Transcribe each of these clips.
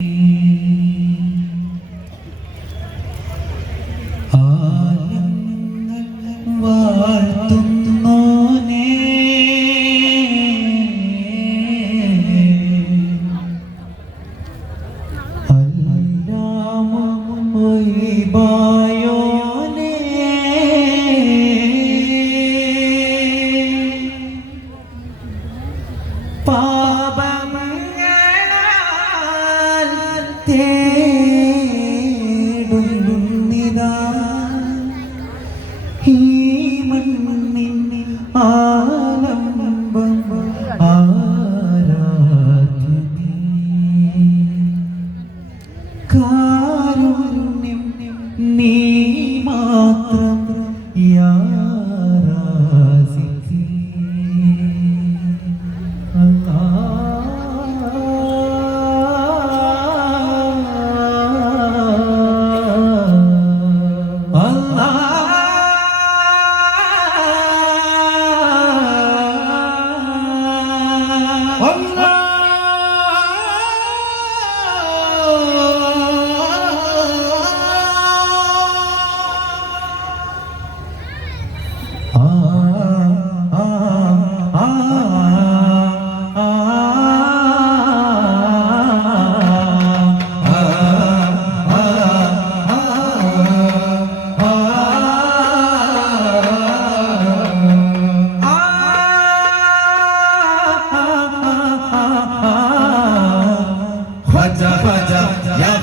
Mm-hmm.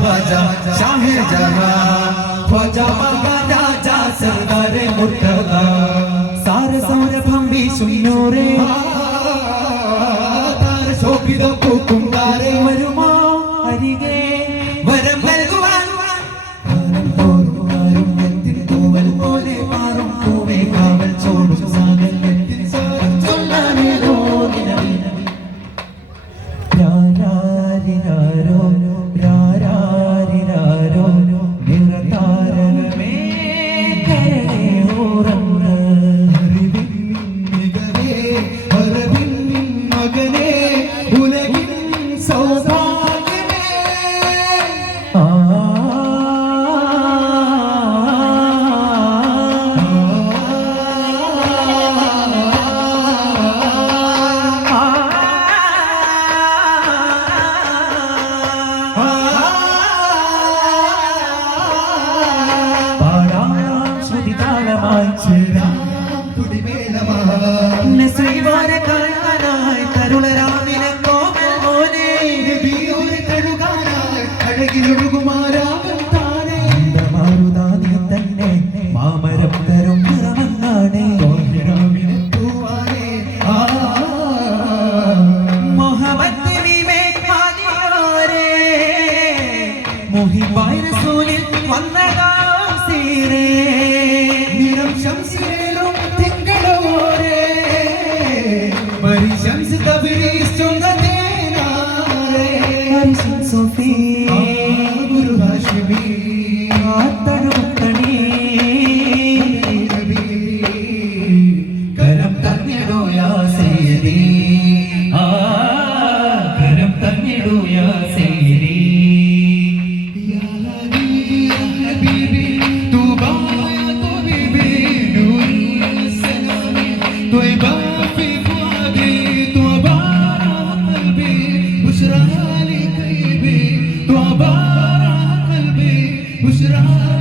Raja Shahir Jara Khwaja Magada Ja Sardar Signore bu sıra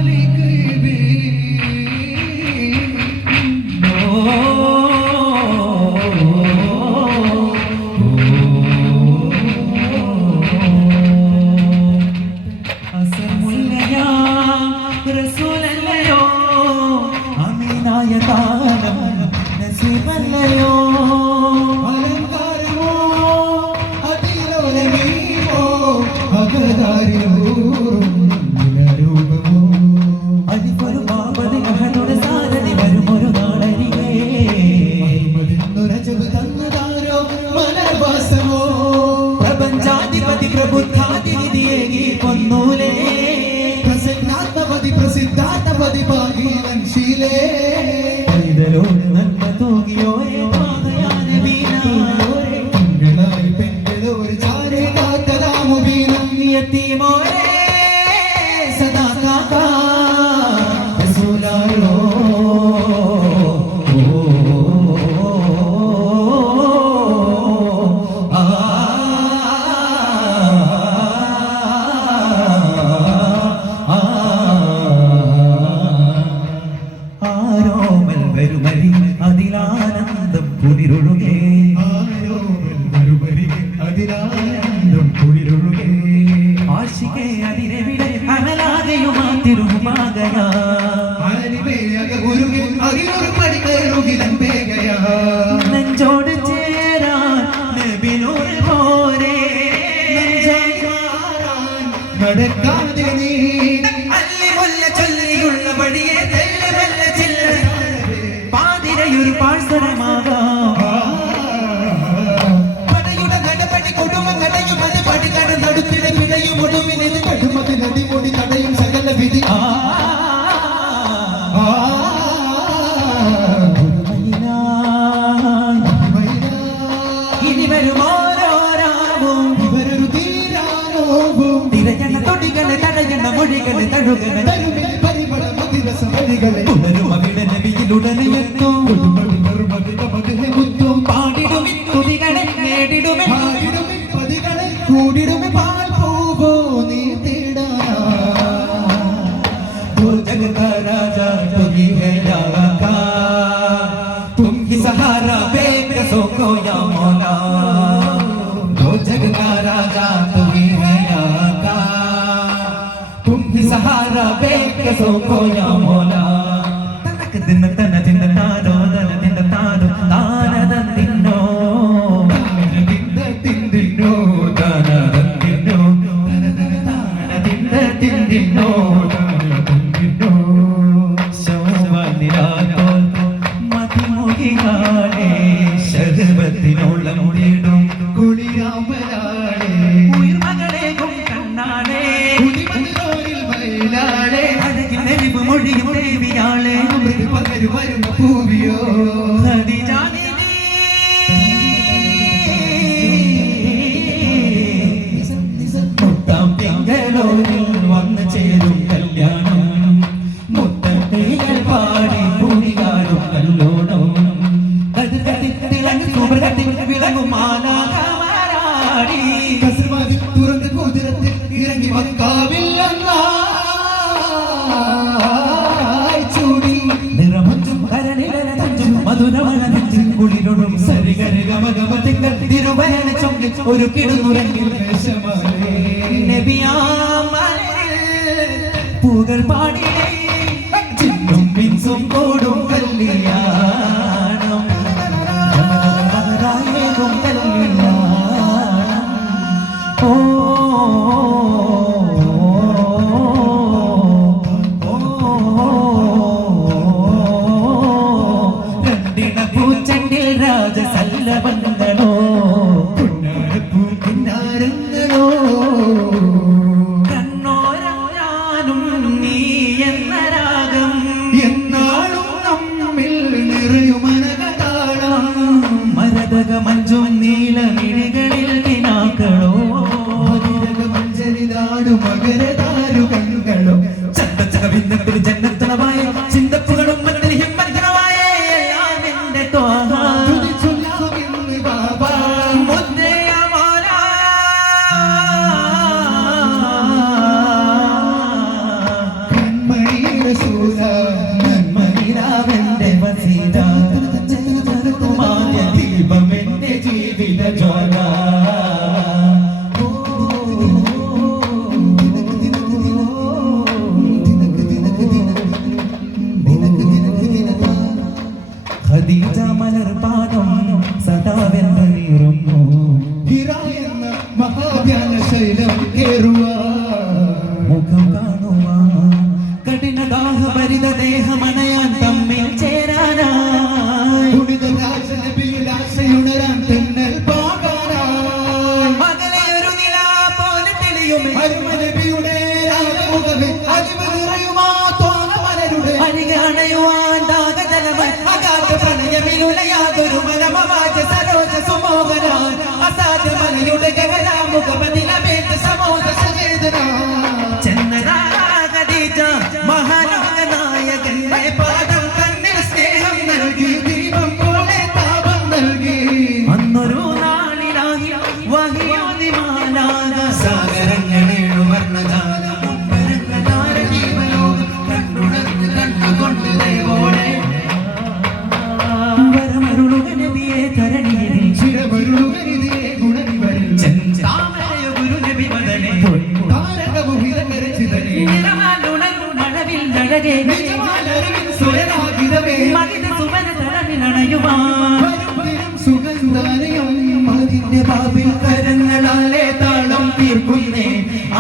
പാഴ്സരമാകാം പടയുടെ നടപടി കുടുംബ കടയും അത് പടി കടന്നടുത്തിടെ പിടയും ഒടുവിലിത് കടുമതി നദിമുടി തടയും സകല വിധി. ആ. ഇനി വരും ഓരോരാവും. ഇവരൊരു തീരാനോവും തിരയണ തൊടികളെ തടയണ മൊഴികളെ തരുമിൽ പരിമള മതിരസ വഴികളെ. राजा तुम ही है यारा का तुम ही सहारा बेकसों को या मौला തനക്ക് ദിന തന ദിന താരോ ദന ദിന താരോ താനദൻ ദിന്നോ തിന്ത തിന്തിന്നോ താനദൻ ദിന്നോ താനദൻ ദിന്ന ദിന്നോ തിന്തിന്നോ ശോഭനിലാത്തോൾ മതിമുകിയാണേ ശരവത്തിനോളം വീടും കുളിരാമ്പലാളേ മൊഴിയും ദേവിയാളേ വരുന്ന തിങ്കളോരിൽ വന്നു ചേരും കല്യാണം മുത്തൈകൾ പാടി മാലാകമാരാടി കസർവാതി തുറന്ന് കുതിരത്തിൽ ഇറങ്ങി മക്കാവിൽ കുളിരൊടും സരികരകമകമതിങ്ങൾ തിരുവയണ ചൊങ്കിൽ ഒരു കിടുന്നുറങ്ങിൽ വേഷമാലേ. പൂകൾ പാടി ചിന്നും ദാഹജലമായി അഗാധ പ്രണയമിലുലയാതൊരു മലമവാച സരോജ സുമോഹനാൻ അസാധ്യ മനയുടെ സജേത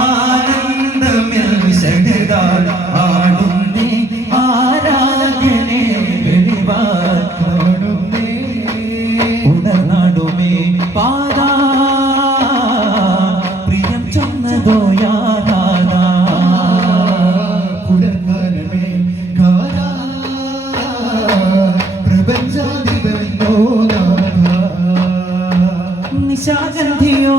ആനന്ദമിൽ വിശകൃതാൽ ആടുന്നേ ആരാധനെ വെളിവാടുന്നേ ഉണർന്നാടുമേ പാത പ്രിയം ചെന്നതോ യാതാത പുലർക്കാനമേ കാല പ്രപഞ്ചാധിപൻ നിശാഗന്ധിയോ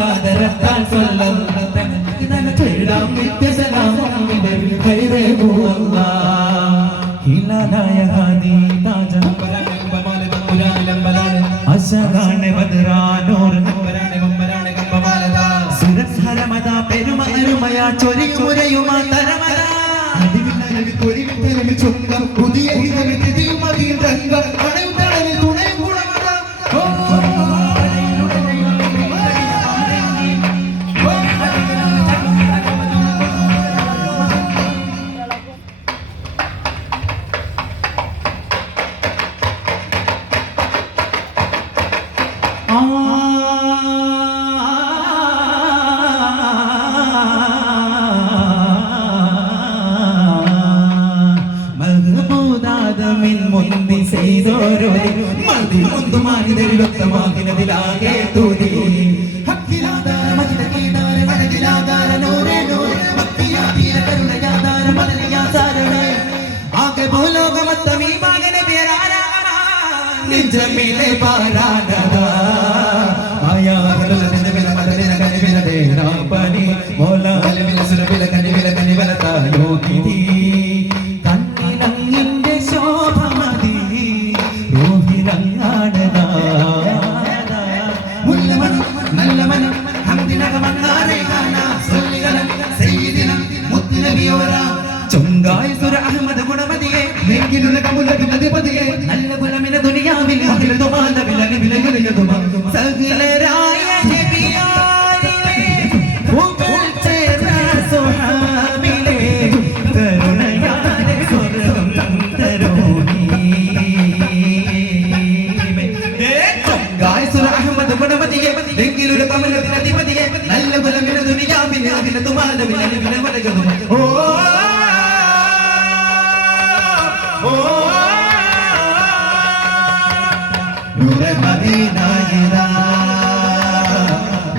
സാദരത്താൽ ചൊല്ലാം ഹിലാലായ ഹാദി താജ അശകാണ് ബദ്രാനോർ. സുരസ്ഹരമതാ പെരുമരുമയാ ചൊരിയുമരയുമാ തരമതാ. പുതിയ രംഗം. അണയും തടഞ്ഞ് തുണയും കൂടമതാ. മുന്തി ചെയ്തോരോരെ മതി മുന്തു മാനിതരി വ്യക്തമാകുന്നതിലാകെ തൂതി. നിജമിലെ പാരാനദാ പനി മോല കനിവില കനിവില കനിവില താ യോഗിതീ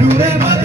Do they want